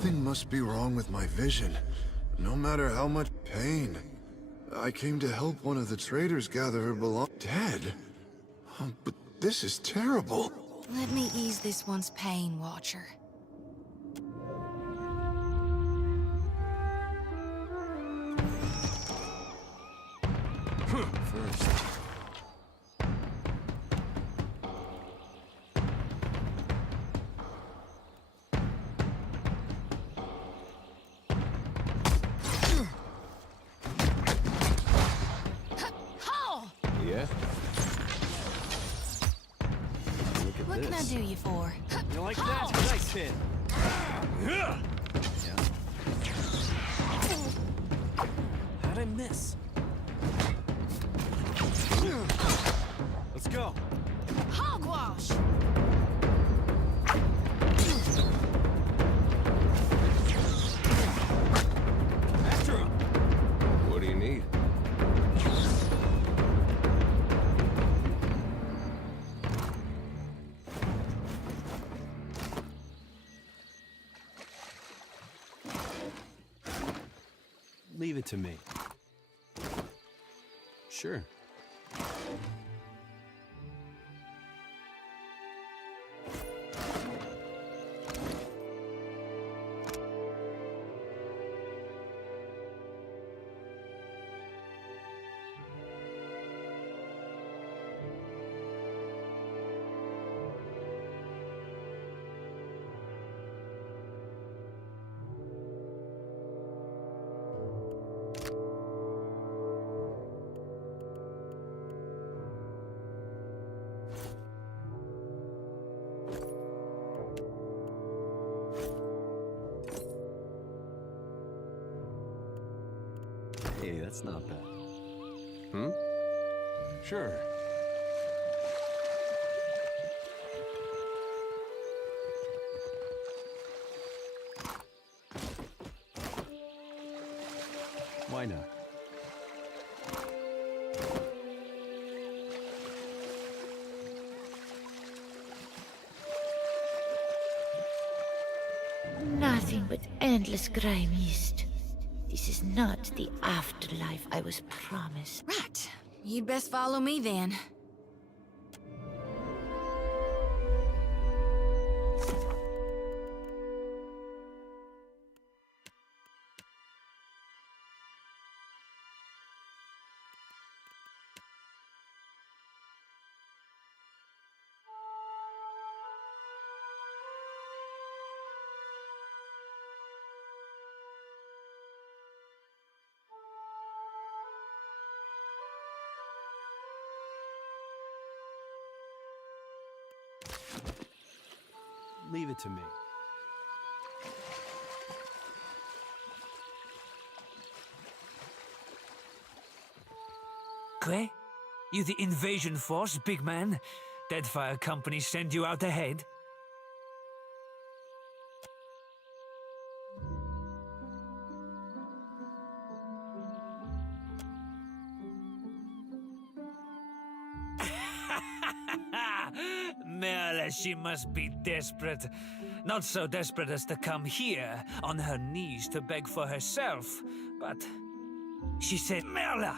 Something must be wrong with my vision. No matter how much pain. I came to help one of the traders gather her belongings. Dead? But this is terrible. Let me ease this one's pain, Watcher. First. Yeah? Look at What can I this. do you for? You like that? Nice hit. Yeah. How'd I miss? Let's go. Hogwash! After him. What do you need? Leave it to me. Sure. Hey, that's not bad. Hmm? Sure. Why not? Nothing but endless grey mist. This is not the afterlife I was promised. Right. You'd best follow me then. Leave it to me. Clay? You the invasion force, big man? Deadfire company send you out ahead? Merle, she must be desperate. Not so desperate as to come here on her knees to beg for herself, but she said, Merle!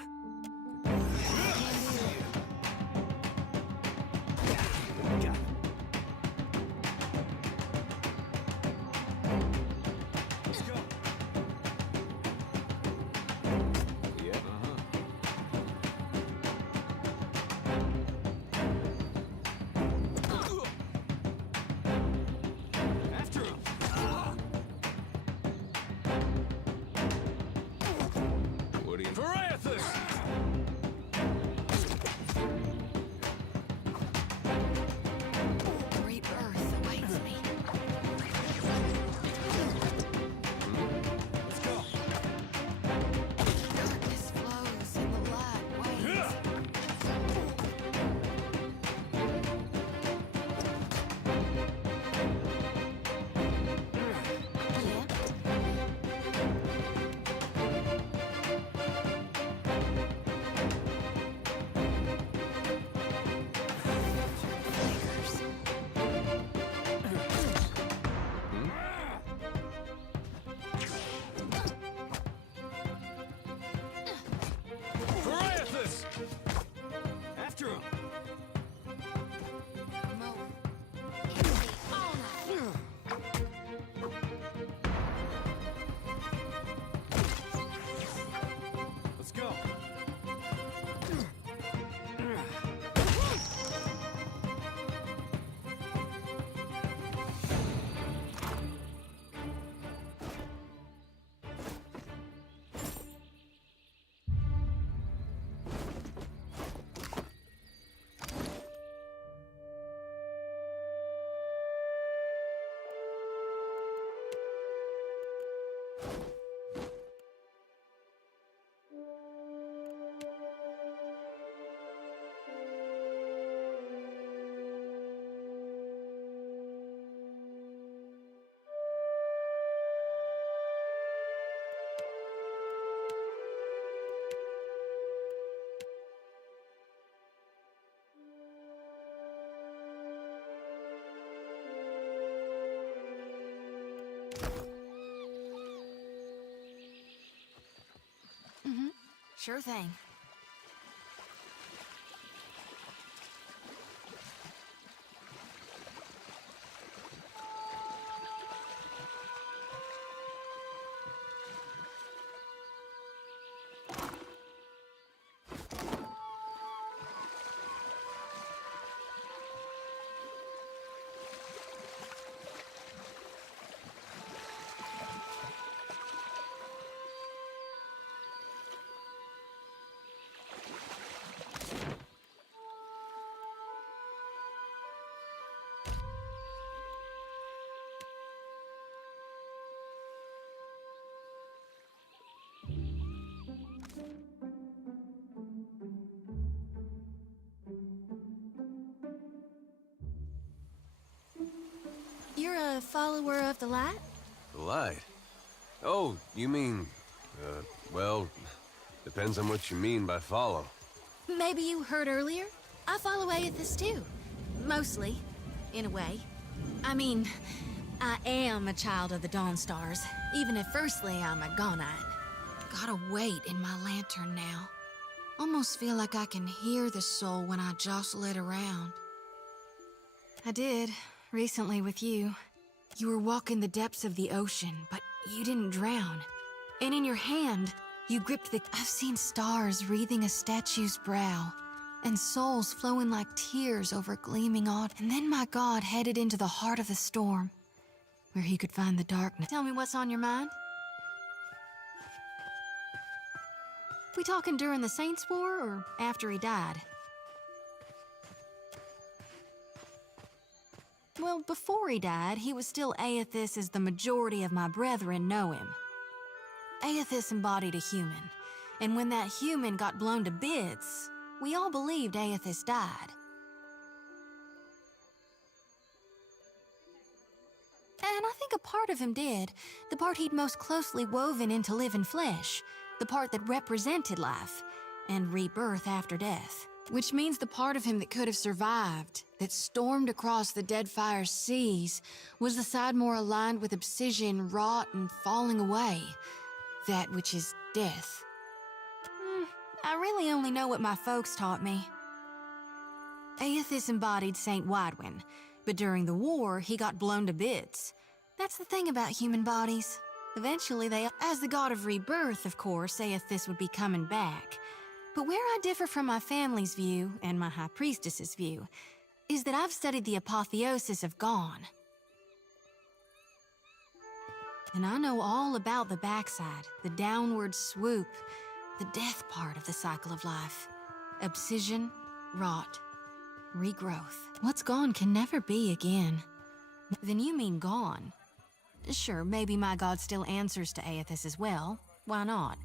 Variathus! Sure thing. You're a follower of the light? The light? Oh, you mean... well, depends on what you mean by follow. Maybe you heard earlier? I follow Aethys too. Mostly, in a way. I mean, I am a child of the Dawnstars, even if firstly I'm a Gaunite. Gotta wait in my lantern now. Almost feel like I can hear the soul when I jostle it around. I did, recently with you. You were walking the depths of the ocean, but you didn't drown. And in your hand, you gripped the... I've seen stars wreathing a statue's brow, and souls flowing like tears over gleaming autumn. And then my god headed into the heart of the storm, where he could find the darkness. Tell me what's on your mind? We talking during the Saints' War, or after he died? Well, before he died, he was still Aethys as the majority of my brethren know him. Aethys embodied a human, and when that human got blown to bits, we all believed Aethys died. And I think a part of him did, the part he'd most closely woven into living flesh, the part that represented life, and rebirth after death. Which means the part of him that could have survived, that stormed across the Deadfire seas, was the side more aligned with obsidian, rot, and falling away. That which is death. I really only know what my folks taught me. Aethys embodied Saint Widwin, but during the war, he got blown to bits. That's the thing about human bodies. Eventually as the god of rebirth, of course, Aethys would be coming back. But where I differ from my family's view, and my High Priestess's view, is that I've studied the apotheosis of Gone. And I know all about the backside, the downward swoop, the death part of the cycle of life. Obsidian, rot, regrowth. What's gone can never be again. Then you mean gone. Sure, maybe my god still answers to Aethys as well. Why not?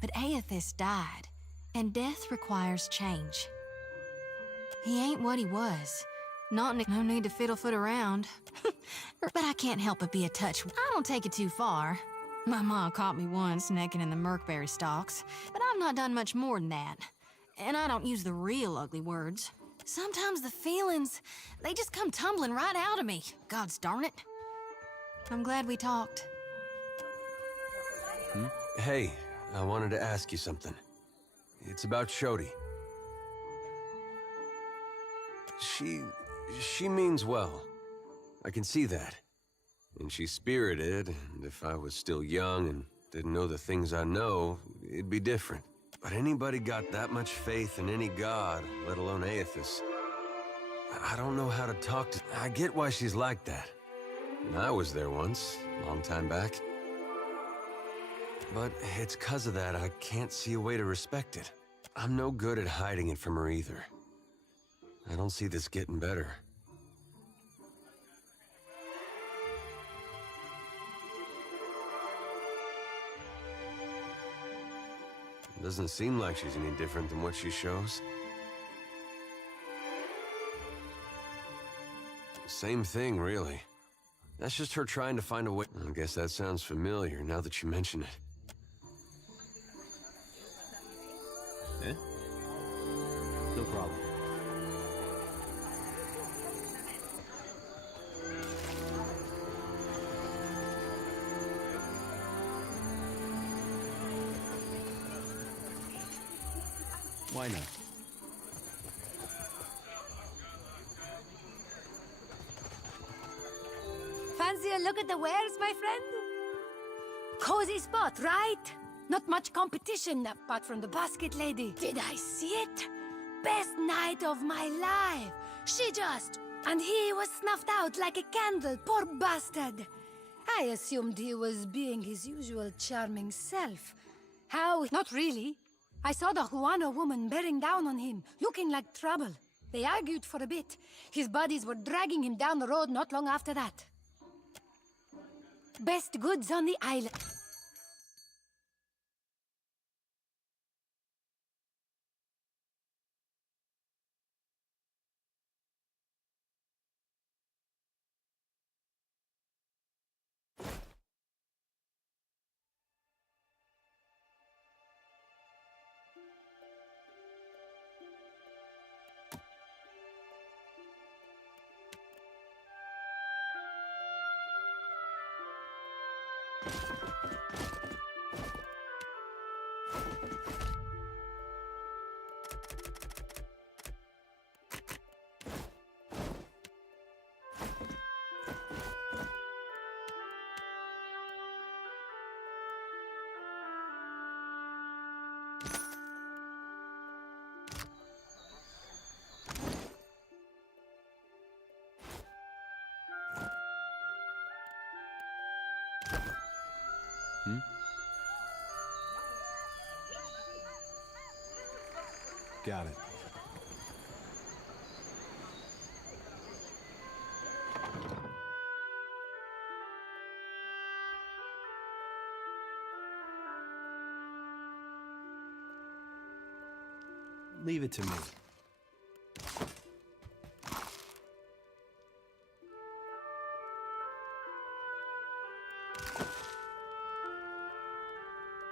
But Aethys died, and death requires change. He ain't what he was. No need to fiddle-foot around. But I can't help but be a touch. I don't take it too far. My mom caught me once necking in the merkberry stalks, but I've not done much more than that. And I don't use the real ugly words. Sometimes the feelings, they just come tumbling right out of me. Gods darn it. I'm glad we talked. Hey, I wanted to ask you something. It's about Shodi. She means well. I can see that. And she's spirited, and if I was still young and didn't know the things I know, it'd be different. But anybody got that much faith in any god, let alone Aethys? I don't know how to talk to... I get why she's like that. And I was there once, a long time back. But it's 'cause of that I can't see a way to respect it. I'm no good at hiding it from her either. I don't see this getting better. It doesn't seem like she's any different than what she shows. Same thing, really. That's just her trying to find a way. I guess that sounds familiar now that you mention it. Eh? No problem. Why not? Fancy a look at the wares, my friend? Cozy spot, right? Not much competition apart from the basket lady. Did I see it? Best night of my life. She just... And he was snuffed out like a candle, poor bastard. I assumed he was being his usual charming self. How? Not really. I saw the Juana woman bearing down on him, looking like trouble. They argued for a bit. His buddies were dragging him down the road not long after that. Best goods on the island. Got it. Leave it to me.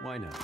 Why not?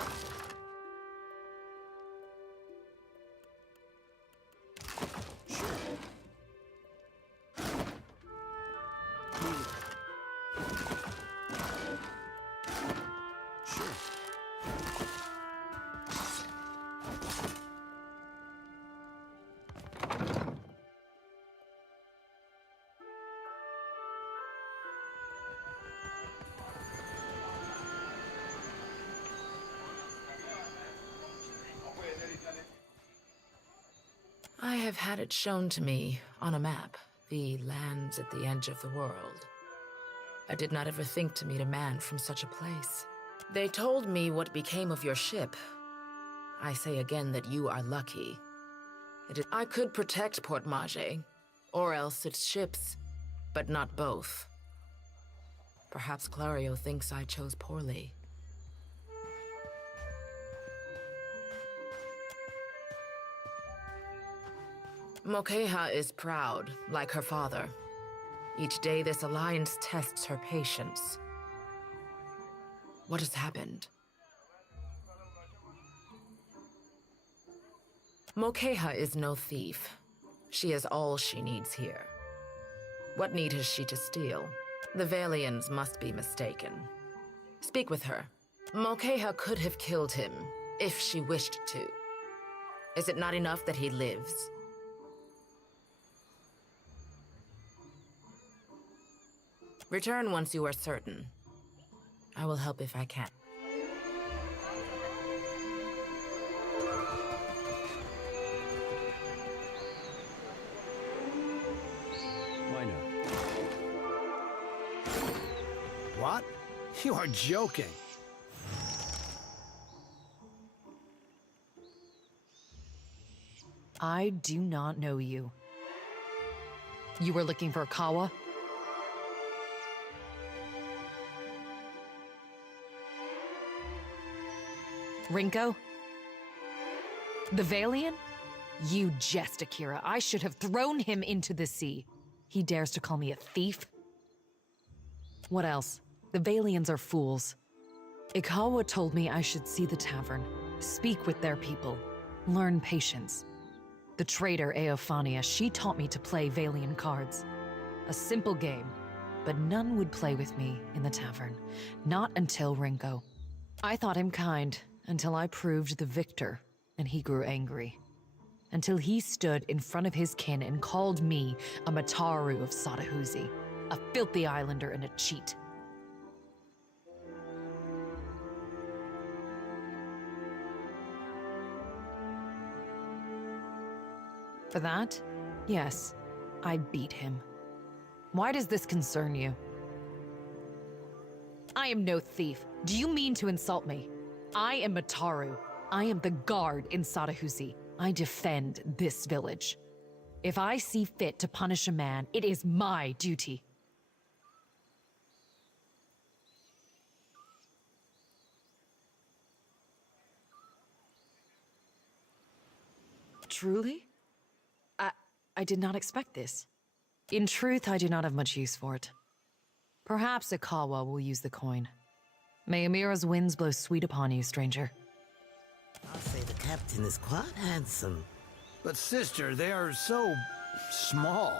I have had it shown to me on a map, the lands at the edge of the world. I did not ever think to meet a man from such a place. They told me what became of your ship. I say again that you are lucky. I could protect Port Mage, or else its ships, but not both. Perhaps Clario thinks I chose poorly. Mokeha is proud, like her father. Each day this alliance tests her patience. What has happened? Mokeha is no thief. She has all she needs here. What need has she to steal? The Valians must be mistaken. Speak with her. Mokeha could have killed him, if she wished to. Is it not enough that he lives? Return once you are certain. I will help if I can. Why not? What? You are joking. I do not know you. You were looking for Kawa? Rinko? The Valian? You jest, Akira. I should have thrown him into the sea. He dares to call me a thief? What else? The Valians are fools. Ikawa told me I should see the tavern, speak with their people, learn patience. The traitor Eophania, she taught me to play Valian cards. A simple game, but none would play with me in the tavern. Not until Rinko. I thought him kind, until I proved the victor, and he grew angry. until he stood in front of his kin and called me a Mataru of Sadahuzi, a filthy islander and a cheat. For that, yes, I beat him. Why does this concern you? I am no thief. Do you mean to insult me? I am Mataru. I am the guard in Sadahuzi. I defend this village. If I see fit to punish a man, it is my duty. Truly? I did not expect this. In truth, I do not have much use for it. Perhaps Akawa will use the coin. May Amira's winds blow sweet upon you, stranger. I'll say the captain is quite handsome. But sister, they are so small.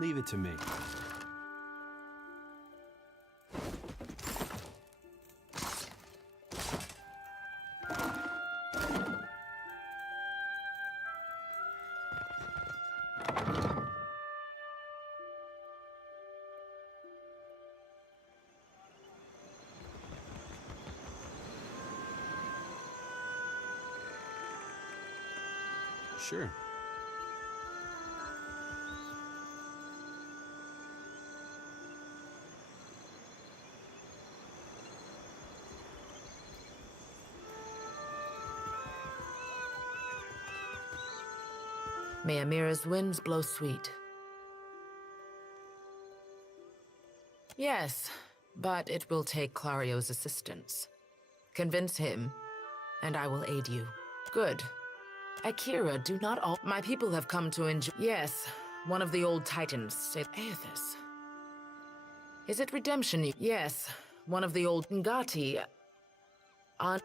Leave it to me. Sure. May Amira's winds blow sweet. Yes, but it will take Clario's assistance. Convince him, and I will aid you. Good. Akira, do not all— My people have come to enjoy— Yes, one of the old titans said— Aethys. Is it redemption you— Yes, one of the old— Ngati. On—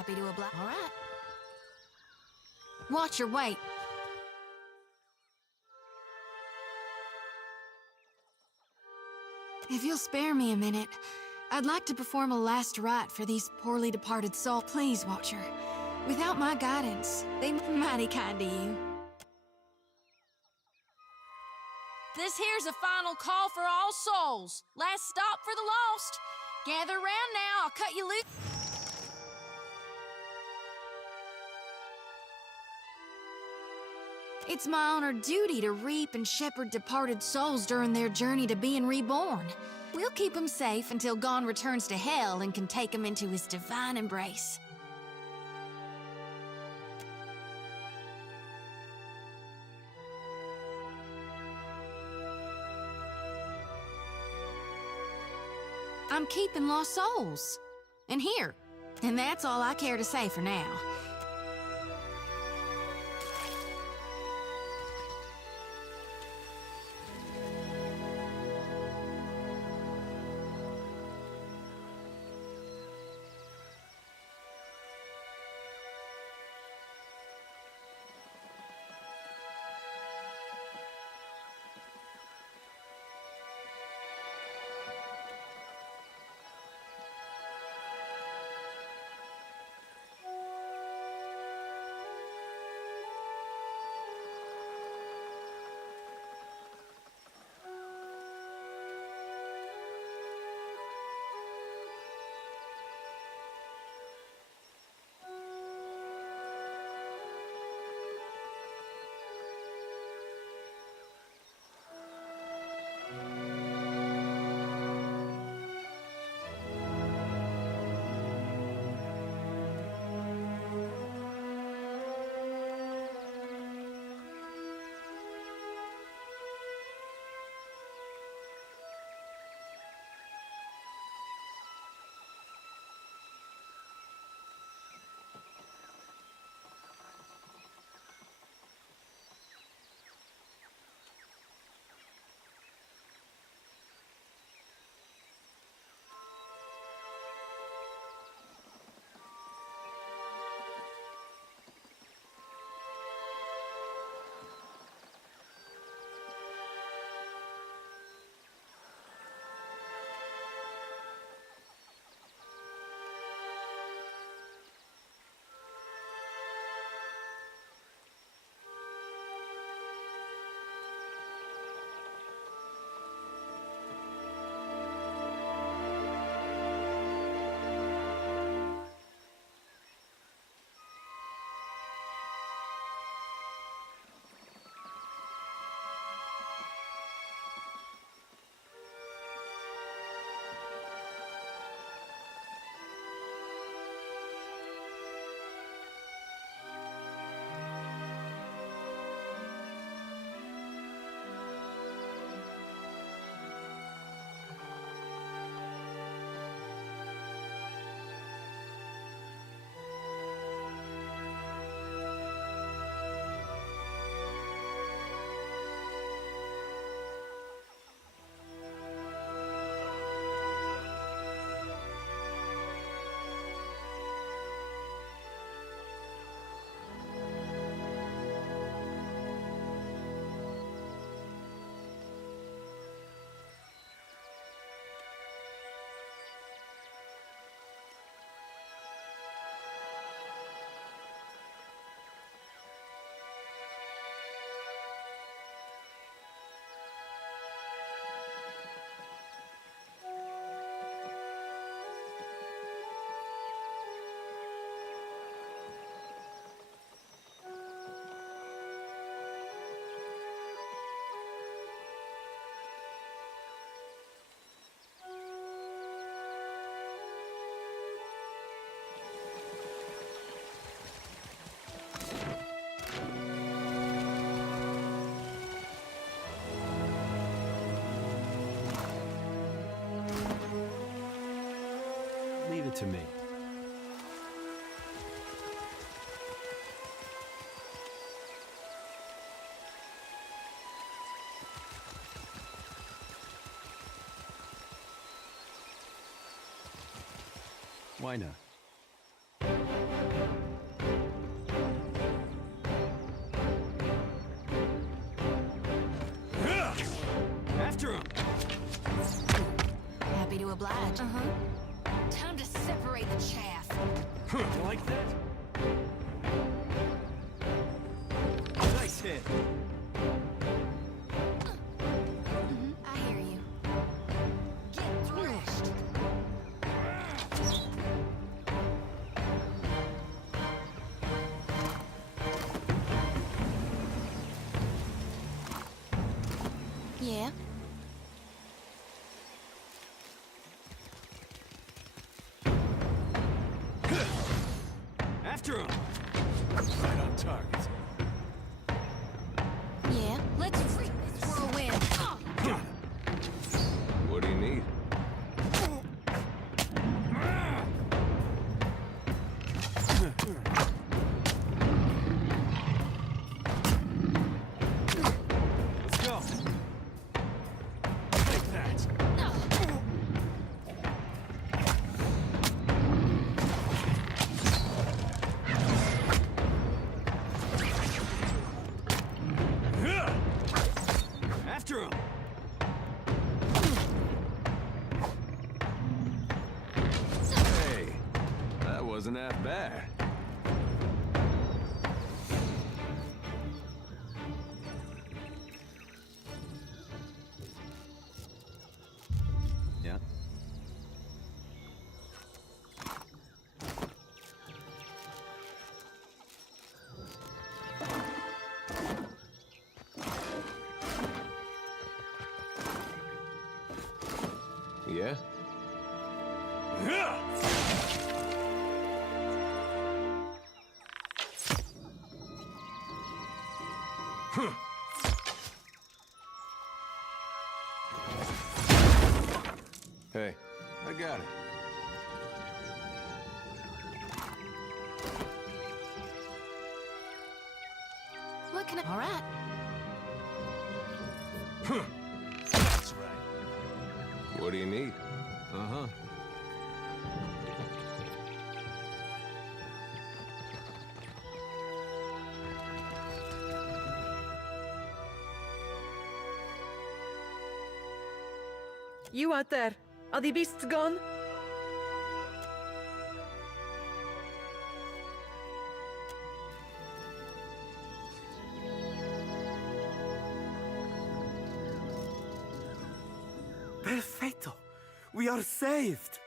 happy to oblige. All right. Watch your weight. If you'll spare me a minute, I'd like to perform a last rite for these poorly departed souls. Please, Watcher. Without my guidance, they mighty kind to you. This here's a final call for all souls. Last stop for the lost. Gather round now, I'll cut you loose. It's my honored duty to reap and shepherd departed souls during their journey to being reborn. We'll keep them safe until Gon returns to hell and can take them into his divine embrace. I'm keeping lost souls. And here. And that's all I care to say for now. Leave it to me. Why not? oblige. Uh-huh. Time to separate the chaff. You like that? Nice hit. I hear you. Get thrashed. Yeah? After him. Right on target. Yeah? Let's freak this whirlwind. Got him. What do you need? Let's go. Take that. After him. Hey, that wasn't half bad. Yeah. Yeah? Hey, I got it. What can I... All right. That's right. What do you need? Uh-huh. You out there, are the beasts gone? Perfetto! We are saved!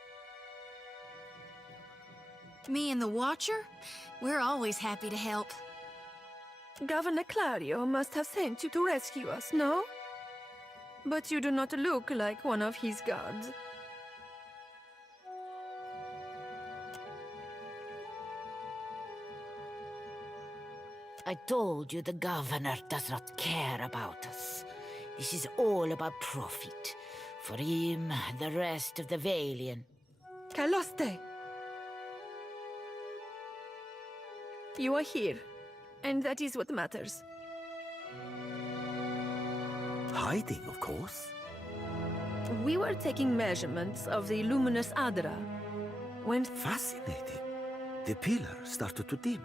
Me and the Watcher? We're always happy to help. Governor Clario must have sent you to rescue us, no? But you do not look like one of his guards. I told you the governor does not care about us. This is all about profit. For him, the rest of the Valian. Caloste! You are here, and that is what matters. Hiding, of course. We were taking measurements of the luminous Adra. When Fascinating. The pillar started to dim.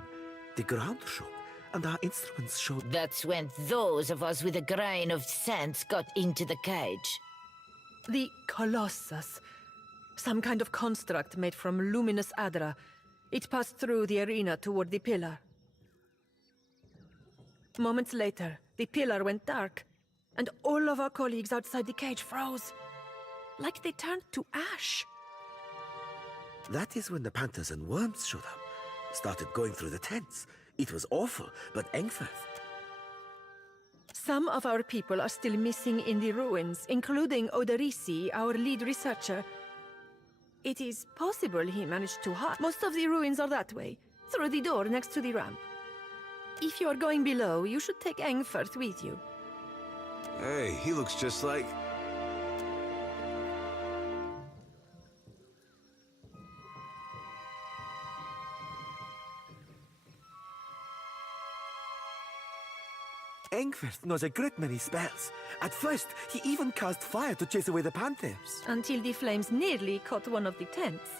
The ground shook, and our instruments showed... That's when those of us with a grain of sense got into the cage. the Colossus, some kind of construct made from luminous Adra, it passed through the arena toward the pillar. Moments later, the pillar went dark, and all of our colleagues outside the cage froze, like they turned to ash. That is when the panthers and worms showed up, started going through the tents. It was awful, but Engwithan... Some of our people are still missing in the ruins, including Oderisi, our lead researcher. It is possible he managed to hide. Most of the ruins are that way, through the door next to the ramp. If you are going below, you should take Engwithan with you. Hey, he looks just like... Engwithan knows a great many spells. At first, he even cast fire to chase away the panthers. Until the flames nearly caught one of the tents.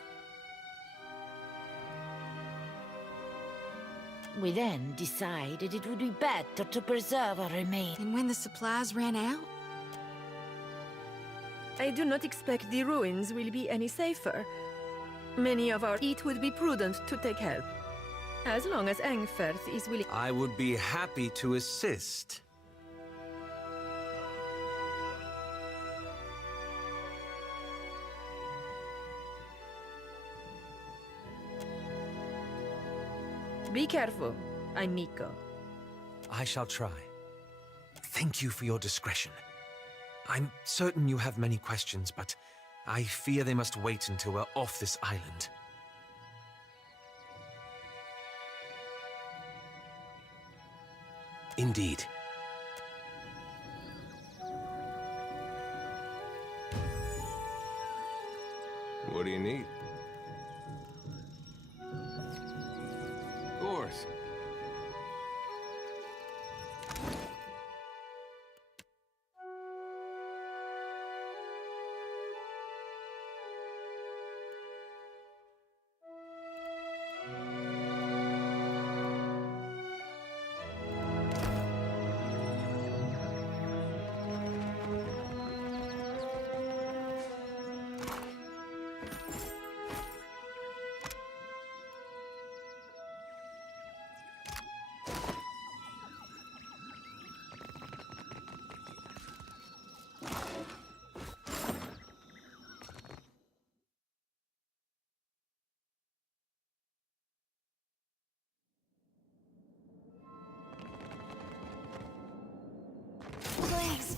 We then decided it would be better to preserve our remains. And when the supplies ran out? I do not expect the ruins will be any safer. Many of our it would be prudent to take help. As long as Engwithan is willing. I would be happy to assist. Be careful, amico. I shall try. Thank you for your discretion. I'm certain you have many questions, but I fear they must wait until we're off this island. Indeed. What do you need? Of course. Please.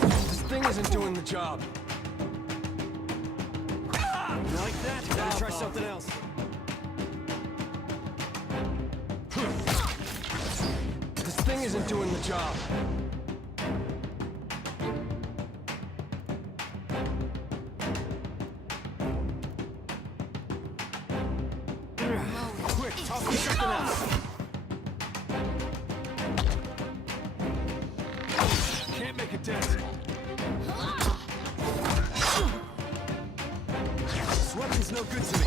This thing isn't doing the job. Like that? Better try something else. This thing isn't doing the job. Quick, toss me something else. Can't make a dent. This weapon's no good to me.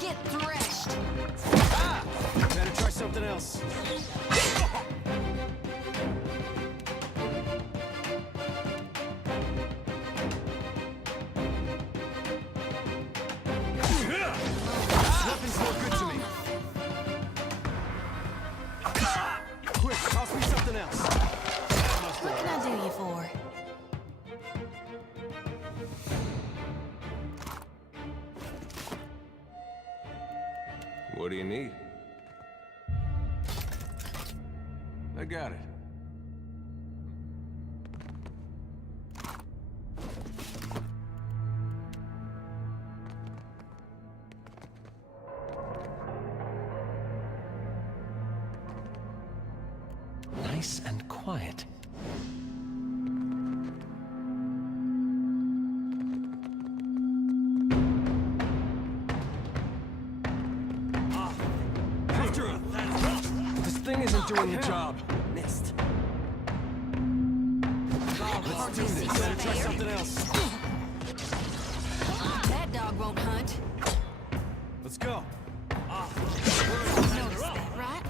Get threshed. Better try something else. This weapon's no good to me. Quick, toss me something else. What can I do you for? What do you need? I got it. Nice and quiet. After her. This thing isn't doing the job. Missed. Let's do this. Better try something else. That dog won't hunt. Let's go. Notice that, right?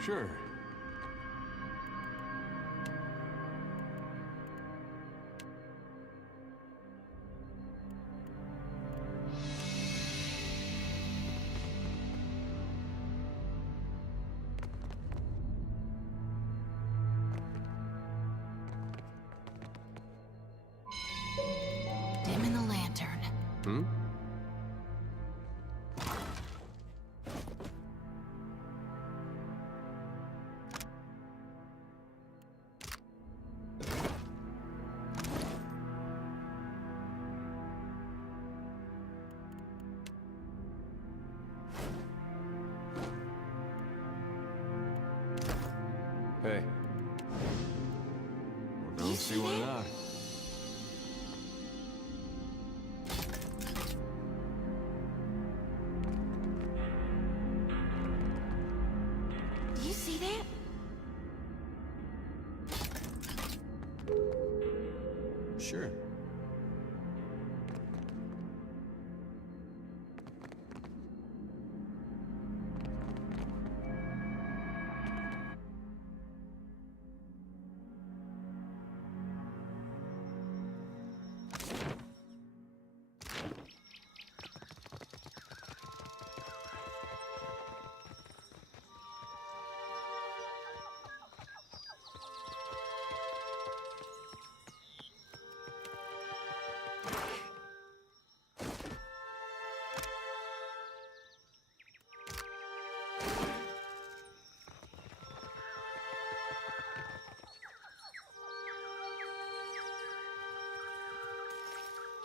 Sure. Hmm? Hey. Well, don't see why not. Do you see that? Sure.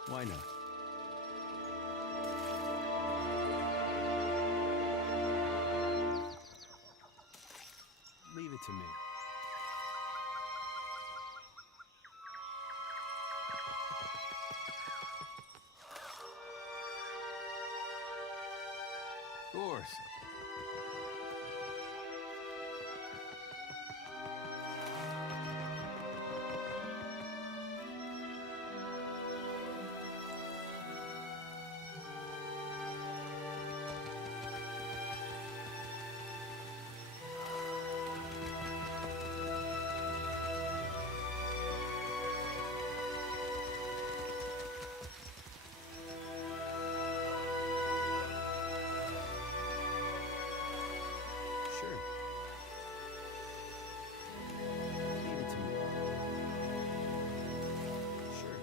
Why not? Leave it to me. Of course. Sure. Leave it to me. Sure.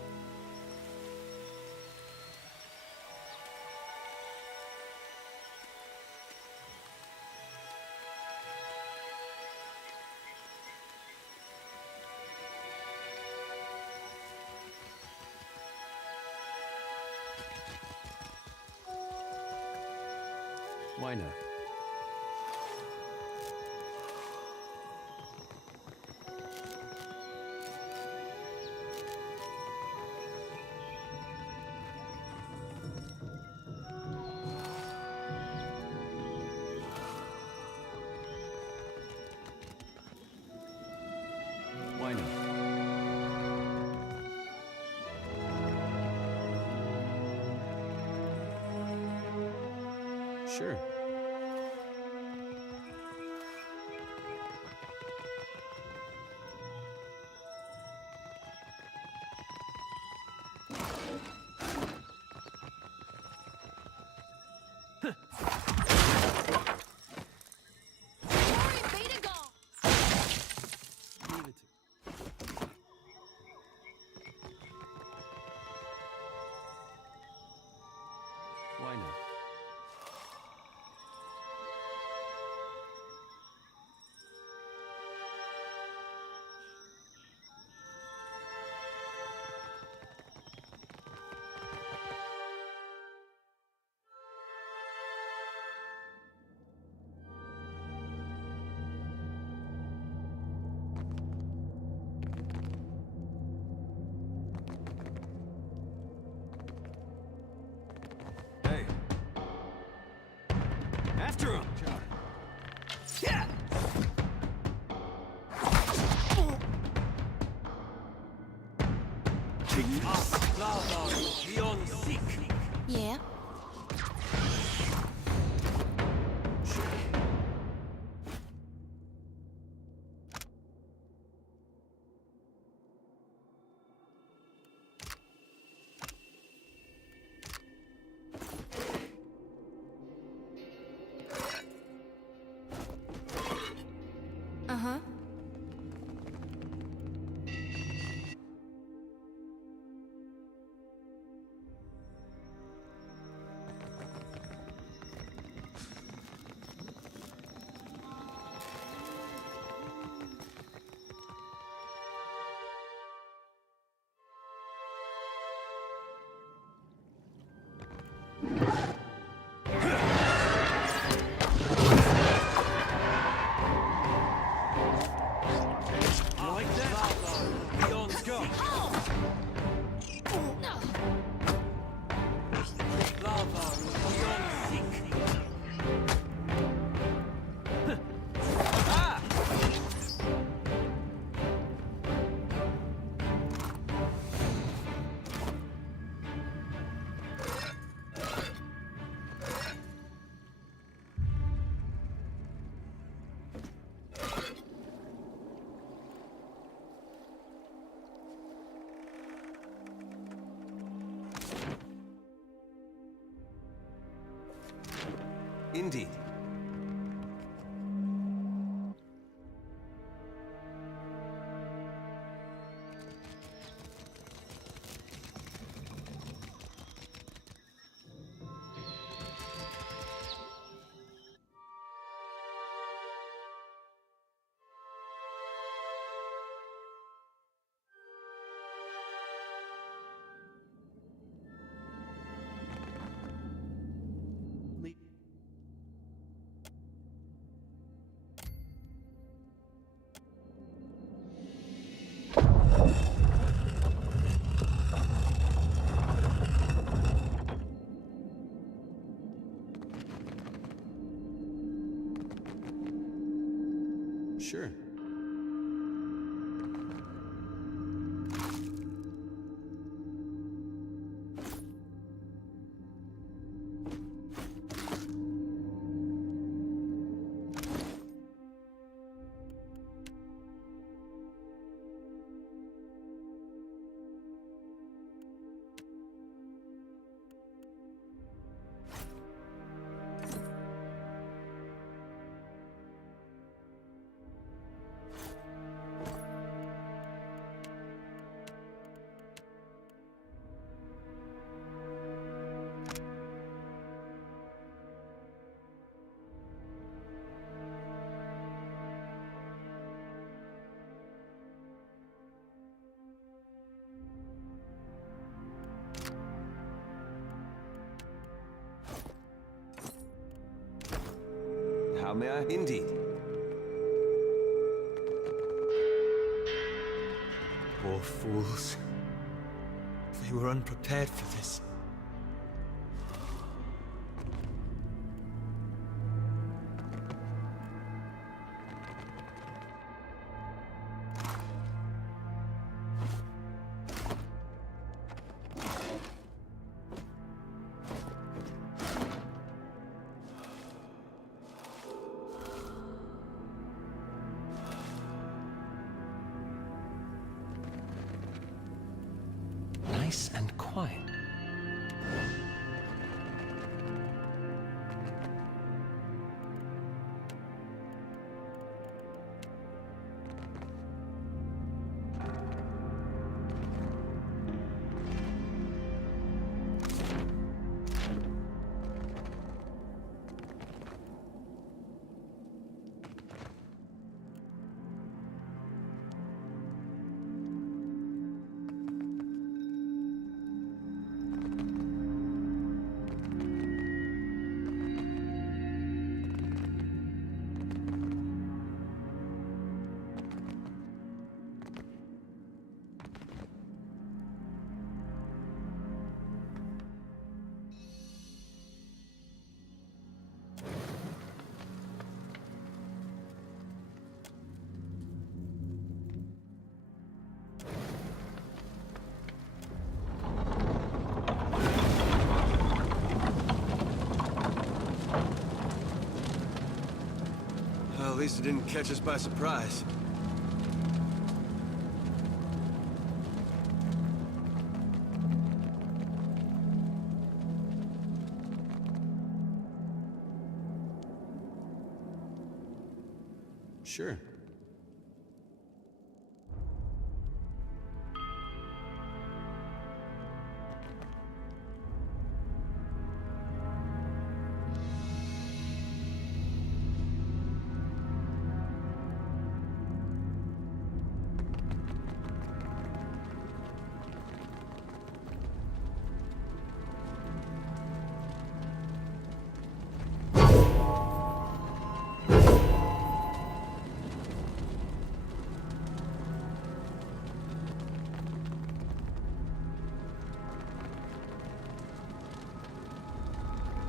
Why not? Why not? Sure. Leave it to Why not? Hey. After him! Yeah! Yeah. Uh-huh. Indeed. Sure. How may I? Indeed. Poor fools. They were unprepared for this. Nice and quiet. Well, at least it didn't catch us by surprise. Sure.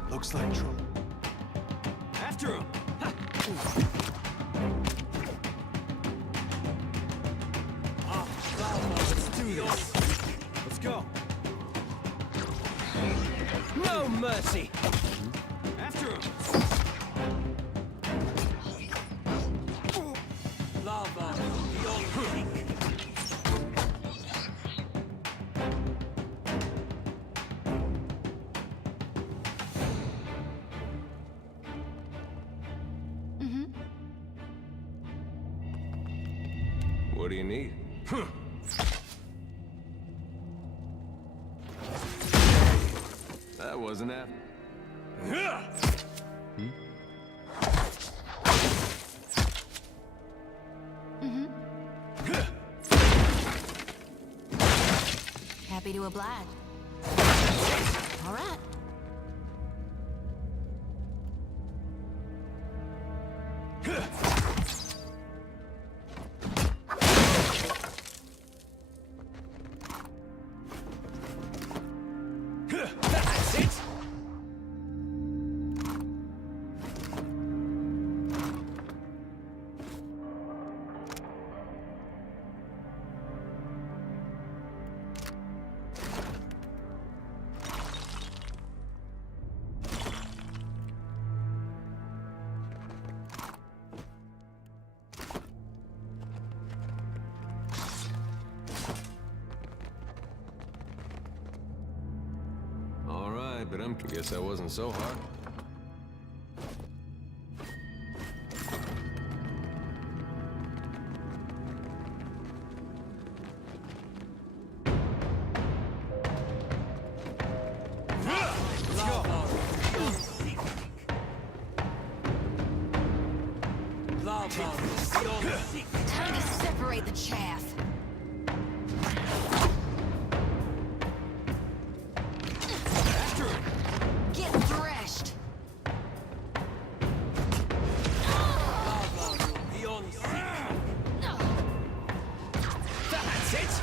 Looks like trouble. After him! Let's do this. Let's go. No mercy! After him! Lava beyond peak. What do you need? That wasn't it. Happy to oblige. All right. That's it! All right, but I guess that wasn't so hard. Time to separate the chaff. Get threshed. That's it!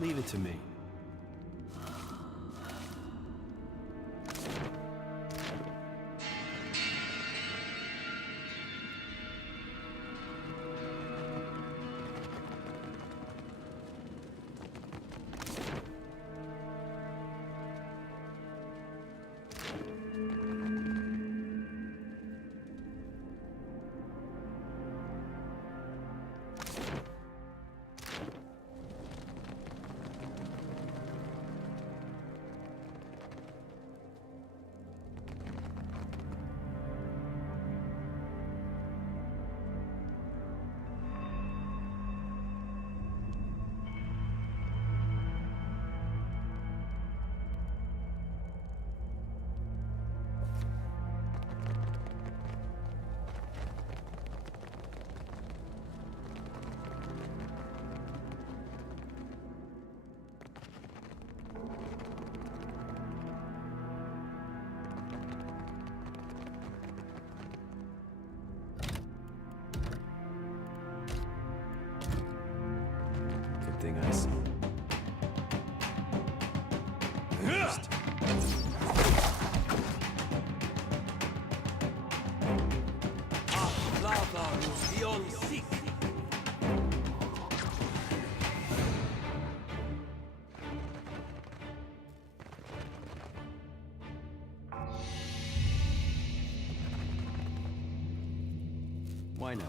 Leave it to me. Good thing I saw. Why not?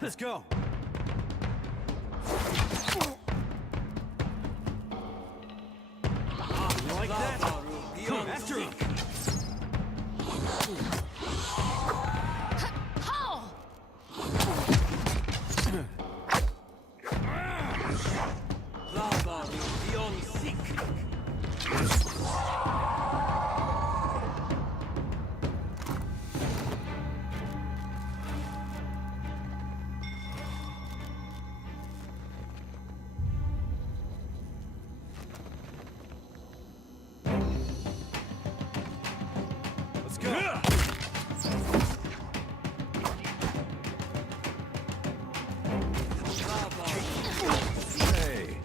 Let's go! You like that? After him! Let's go! Hey,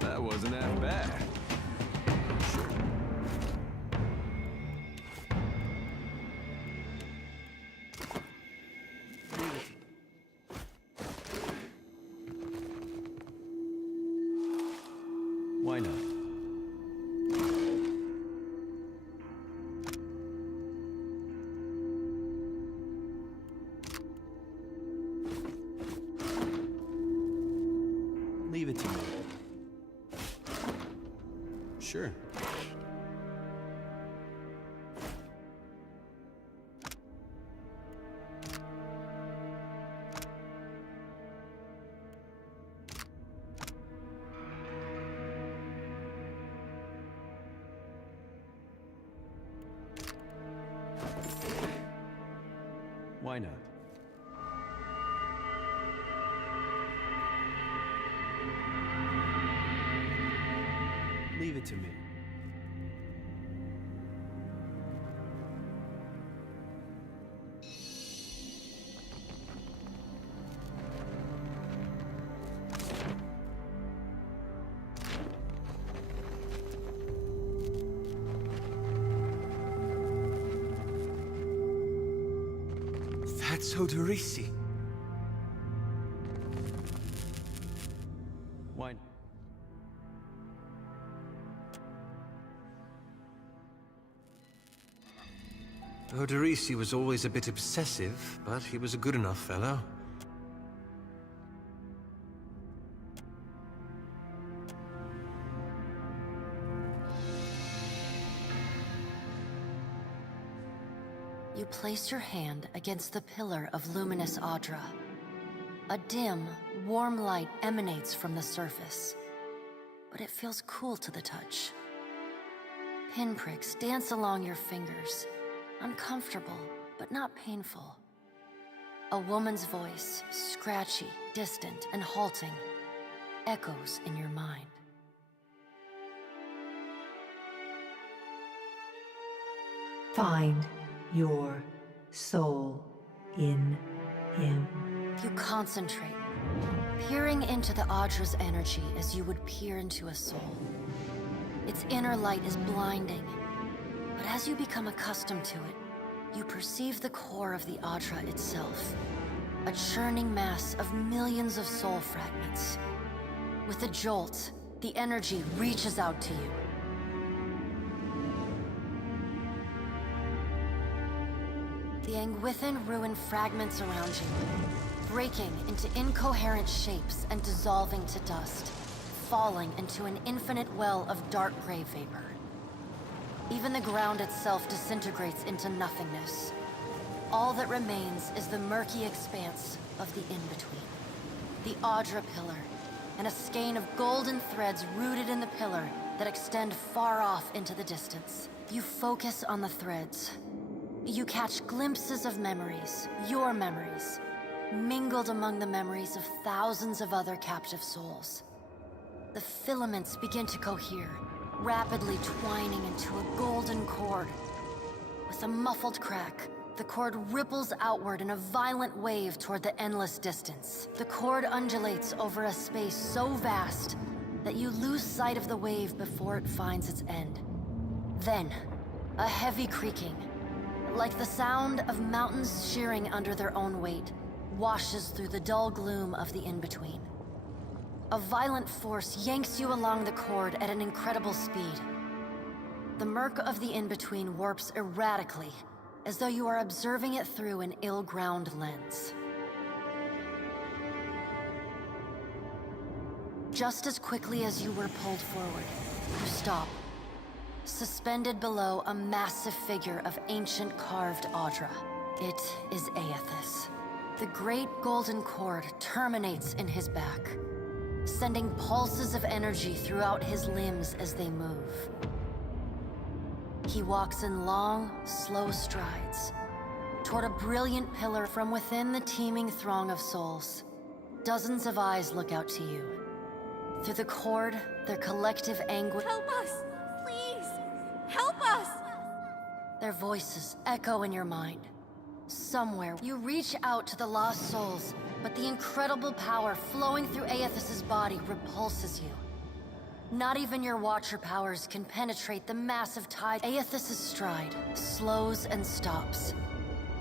that wasn't that bad. Why not? Sure. Why not? Leave it to me. That's Oderisi. Why? Oderisi was always a bit obsessive, but he was a good enough fellow. You place your hand against the pillar of luminous Audra. A dim, warm light emanates from the surface, but it feels cool to the touch. Pinpricks dance along your fingers, uncomfortable, but not painful. A woman's voice, scratchy, distant, and halting, echoes in your mind. Find your soul in him. You concentrate, peering into the Audra's energy as you would peer into a soul. Its inner light is blinding, but as you become accustomed to it, you perceive the core of the Audra itself, a churning mass of millions of soul fragments. With a jolt, the energy reaches out to you. The Engwithan ruin fragments around you, breaking into incoherent shapes and dissolving to dust, falling into an infinite well of dark gray vapor. Even the ground itself disintegrates into nothingness. All that remains is the murky expanse of the in-between. The Audra Pillar, and a skein of golden threads rooted in the pillar that extend far off into the distance. You focus on the threads. You catch glimpses of memories, your memories, mingled among the memories of thousands of other captive souls. The filaments begin to cohere, rapidly twining into a golden cord. With a muffled crack, the cord ripples outward in a violent wave toward the endless distance. The cord undulates over a space so vast that you lose sight of the wave before it finds its end. Then, a heavy creaking, like the sound of mountains shearing under their own weight, washes through the dull gloom of the in-between. A violent force yanks you along the cord at an incredible speed. The murk of the in-between warps erratically, as though you are observing it through an ill-ground lens. Just as quickly as you were pulled forward, you stop, suspended below a massive figure of ancient carved Audra. It is Aethys. The great golden cord terminates in his back, sending pulses of energy throughout his limbs as they move. He walks in long, slow strides toward a brilliant pillar from within the teeming throng of souls. Dozens of eyes look out to you. Through the cord, their collective anguish. Help us! Please! Help us! Their voices echo in your mind. Somewhere, you reach out to the lost souls, but the incredible power flowing through Aethys' body repulses you. Not even your Watcher powers can penetrate the massive tide. Aethys' stride slows and stops.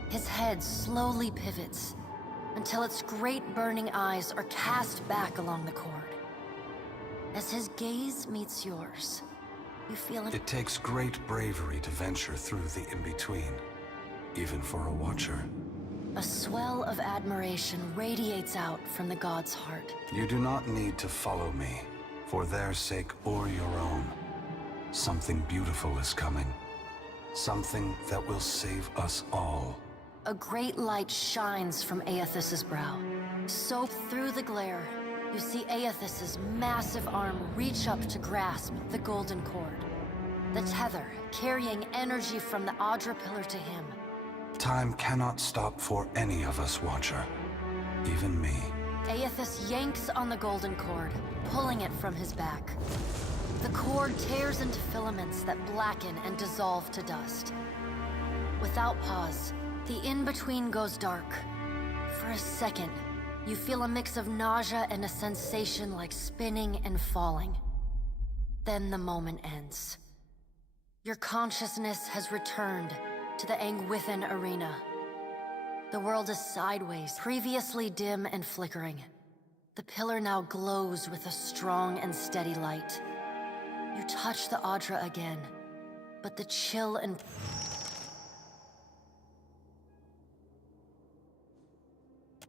His head slowly pivots, until its great burning eyes are cast back along the cord. As his gaze meets yours, you feel It takes great bravery to venture through the in-between, even for a Watcher. a swell of admiration radiates out from the god's heart. You do not need to follow me, for their sake or your own. Something beautiful is coming. Something that will save us all. A great light shines from Aethys's brow. Soaked through the glare, you see Aethys's massive arm reach up to grasp the golden cord. The tether carrying energy from the Audra pillar to him. Time cannot stop for any of us, Watcher. Even me. Aethys yanks on the golden cord, pulling it from his back. The cord tears into filaments that blacken and dissolve to dust. Without pause, the in-between goes dark. For a second, you feel a mix of nausea and a sensation like spinning and falling. Then the moment ends. Your consciousness has returned to the Engwithan arena. The world is sideways, previously dim and flickering. The pillar now glows with a strong and steady light. You touch the Audra again, but the chill and...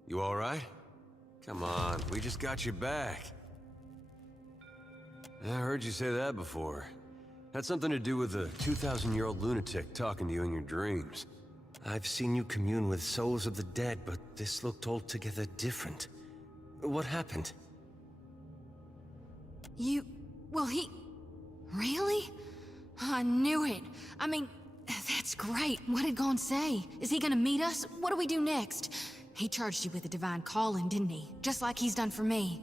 You all right? Come on, we just got you back. I heard you say that before. Had something to do with a 2,000-year-old lunatic talking to you in your dreams. I've seen you commune with souls of the dead, but this looked altogether different. What happened? Well, he... Really? I knew it. I mean, that's great. What did Gon say? Is he gonna meet us? What do we do next? He charged you with a divine calling, didn't he? Just like he's done for me.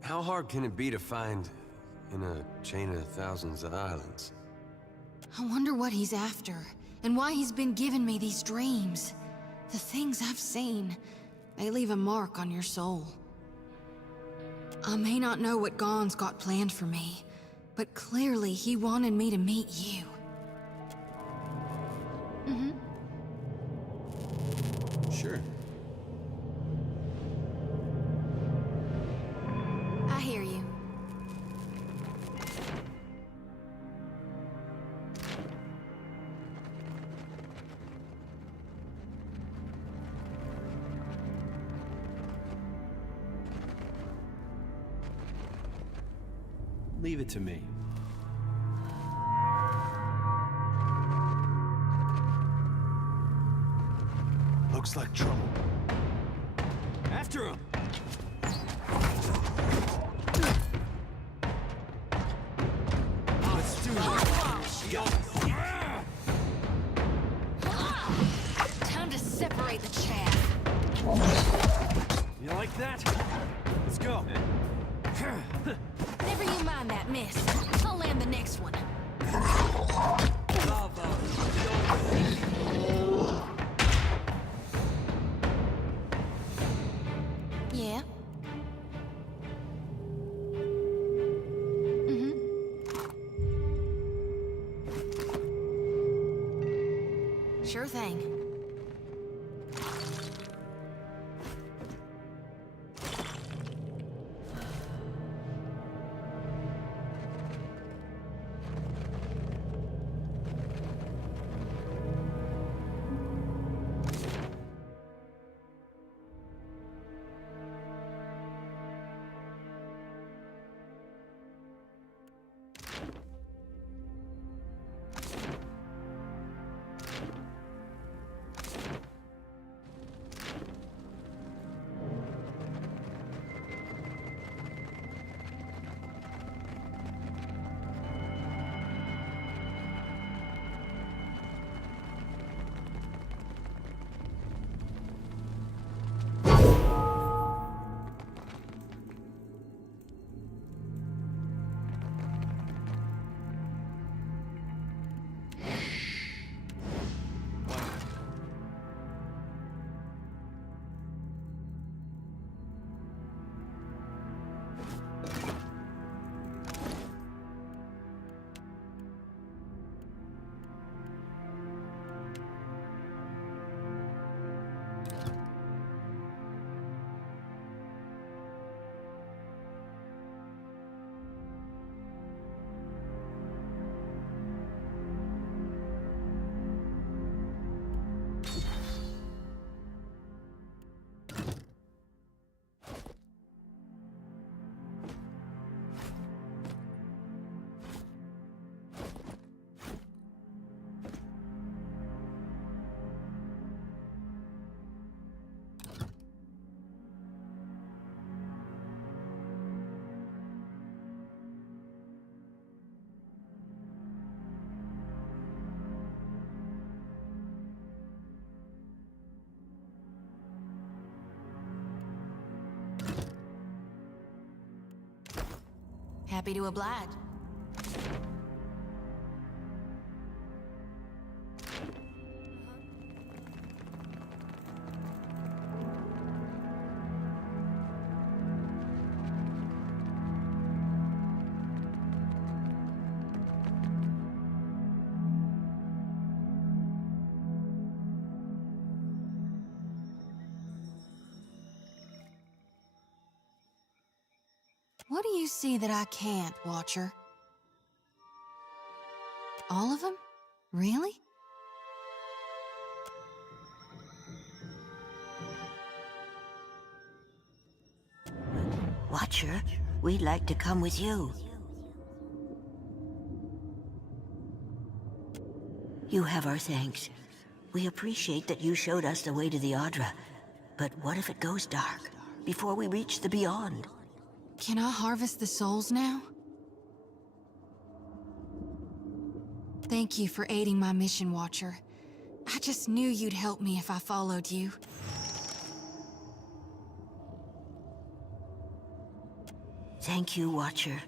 How hard can it be to find in a chain of thousands of islands? I wonder what he's after, and why he's been giving me these dreams. The things I've seen, they leave a mark on your soul. I may not know what Gon's got planned for me, but clearly he wanted me to meet you. Sure. I hear you. Leave it to me. Looks like trouble. After him! Let's do this. Time to separate the chaff. You like that? Let's go. Never you mind that miss. I'll land the next one. Yeah? Sure thing. Happy to oblige. What do you see that I can't, Watcher? All of them? Really? Watcher, we'd like to come with you. You have our thanks. We appreciate that you showed us the way to the Audra. But what if it goes dark, before we reach the Beyond? Can I harvest the souls now? Thank you for aiding my mission, Watcher. I just knew you'd help me if I followed you. Thank you, Watcher.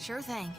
Sure thing.